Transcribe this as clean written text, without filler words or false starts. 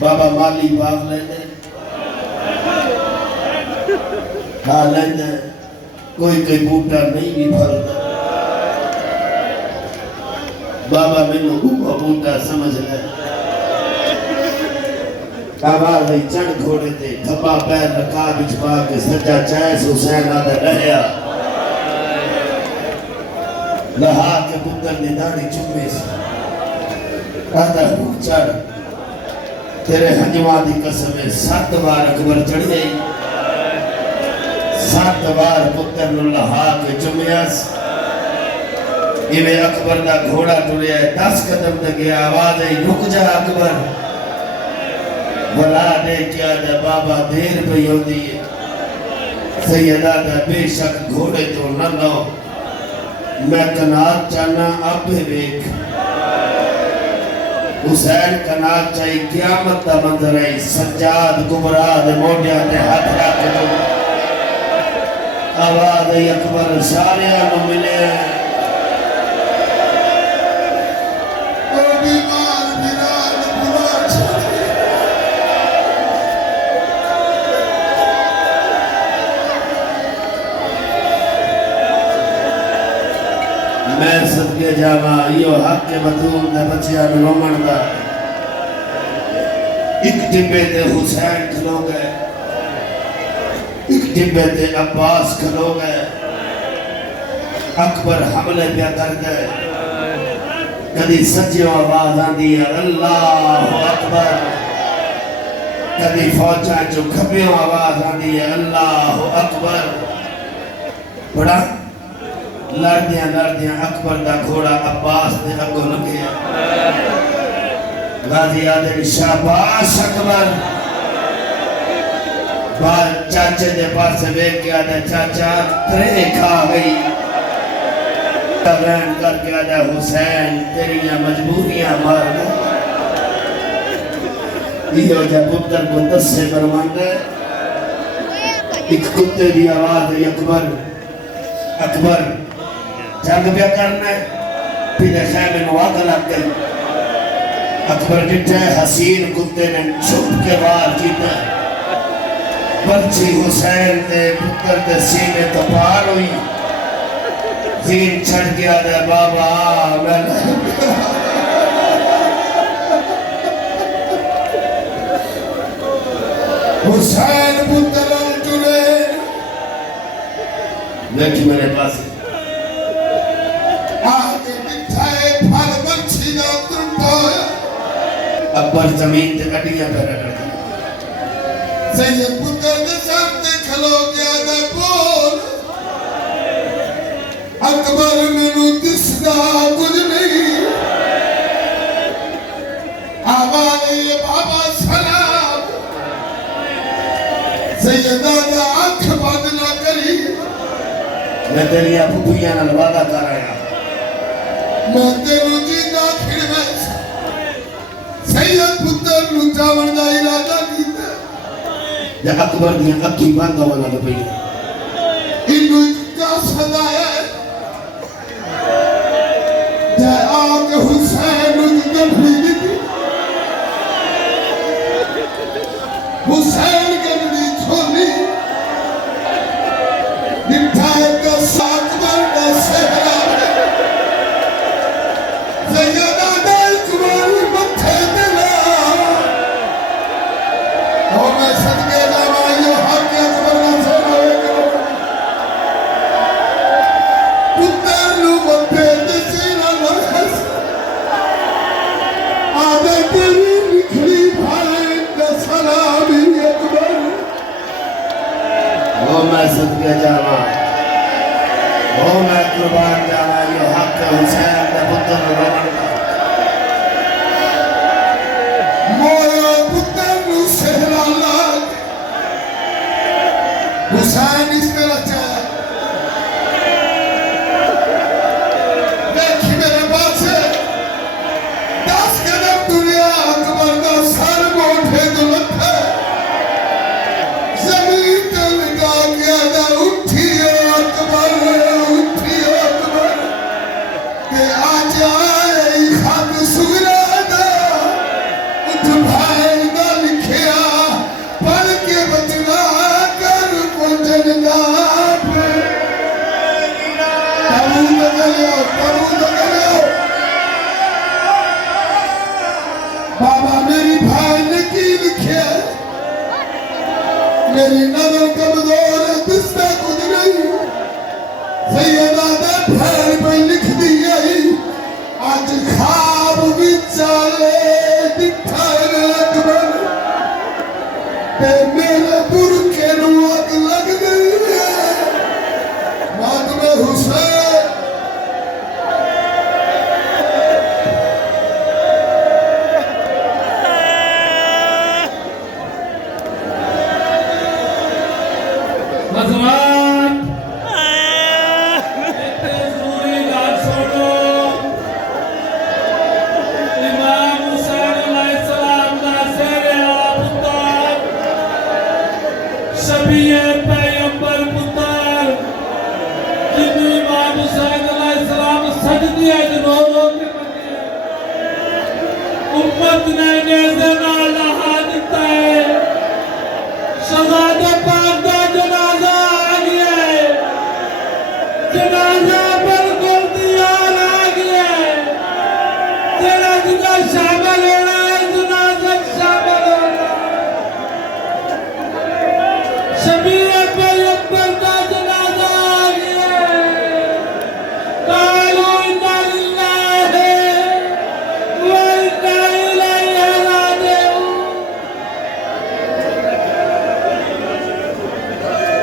बाबा माली बाग लेंदे खा लेंदे कोई बूटा नहीं भी फलता बाबा मैनू बूटा समझ ले आवाज आई चढ़ घोड़े ते थप्पा पैर रखा बिच पा के सज्जा चैस हुसैन आदा रहया लहा के पुत्र ने दाढ़ी चुम्मे आदा चढ़ तेरे हजवा दी कसम 7 बार अकबर चढ़ गई 7 बार पुत्र नु लहा के चुम्यास इवे अकबर दा घोड़ा टुरिया 10 कदम तक गया आवाज आई रुक जा अकबर भला दे क्या दे बाबा देर पई होती है सैयदा दा बेशक घोड़े तो न लो मैं कनात चाहना आपे वेख हुसैन कनात चाहिए क़यामत दा मंजर है सज्जाद गुमरा दे मोढियां ते हाथ रख के आवाज आई अकबर सारे नु मिले मैं सदके जावा यो हक के बतूल दे बच्चियां नु रोमन दा एक डिब्बे ते हुसैन खलो गए एक डिब्बे ते अब्बास खलो गए अकबर हमले पे कर दे कदी सज्जो आवाज आंदी है अल्लाह अकबर कदी फौजा जो खब्बियों आवाज आंदी है अल्लाह अकबर बड़ा लड़दियां अकबर दा घोड़ा अब्बास दे अगो लंघिया गाजी आदे शाबाश अकबर बाल चाचे दे पास वेख के आदे चाचा त्रे खा गई तगन करके आदे हुसैन तेरियां मजबूरियां मार इहो जा पुत्र को दसे बरमांदा एक कुत्ते दी आवाज है अकबर अकबर जंग पे करना फिर खैमे नु आग लग गई अकबर जिठे हसीन कुत्ते ने छुप के वार कीता बच्ची हुसैन दे पुत्र दे सीने तो पार हुई जीन छड़ गया दे बाबा मैं हुसैन पुत्र टुरे देख मेरे पास अकबर जमीन ते कटियां पे रगड़ दी सैयद पुत्र दे सामने खलो गया दे बोल अकबर मेनू दिसदा कुछ नहीं आवाज ये बाबा सलाम सैयदा दा आंख बंद ना करी मैं तेरी फुफियां नाल वादा कर आया मैं तेरू जिंदा खिड़वे सैयद पुत्र नु जावन दा इरादा कीता या अकबर दी अखी बंद होना लग पई इनु का सदाया ते आके हुसैन नु गंढी दी हुसैन गंढी छोली निठाए का साथ बंदा सेहरा सैयदा दल कुमारी मथे मैं सदके जावा ओ मैं कुर्बान जावा यो हक हुसैन दे पुत्र रोमन मोयो पुत्र नु सहरा लाग हुसैन इस तरह चाहे देखी मेरे पास 10 कदम दुनिया अकबर का सर मोठे दुलत है जमीन ते लगा गया दा उठियो अकबर ते आ जाए बाबा मेरी भाई ने की लिखे मेरी नजर कमजोर है दिसता कुछ नहीं सैयदा दे फैल पे लिख दी गई आज खाब भी चले दिखा अकबर ते मेरे बुरके नू अग लग गई मौत में हुसैन उम्मत ने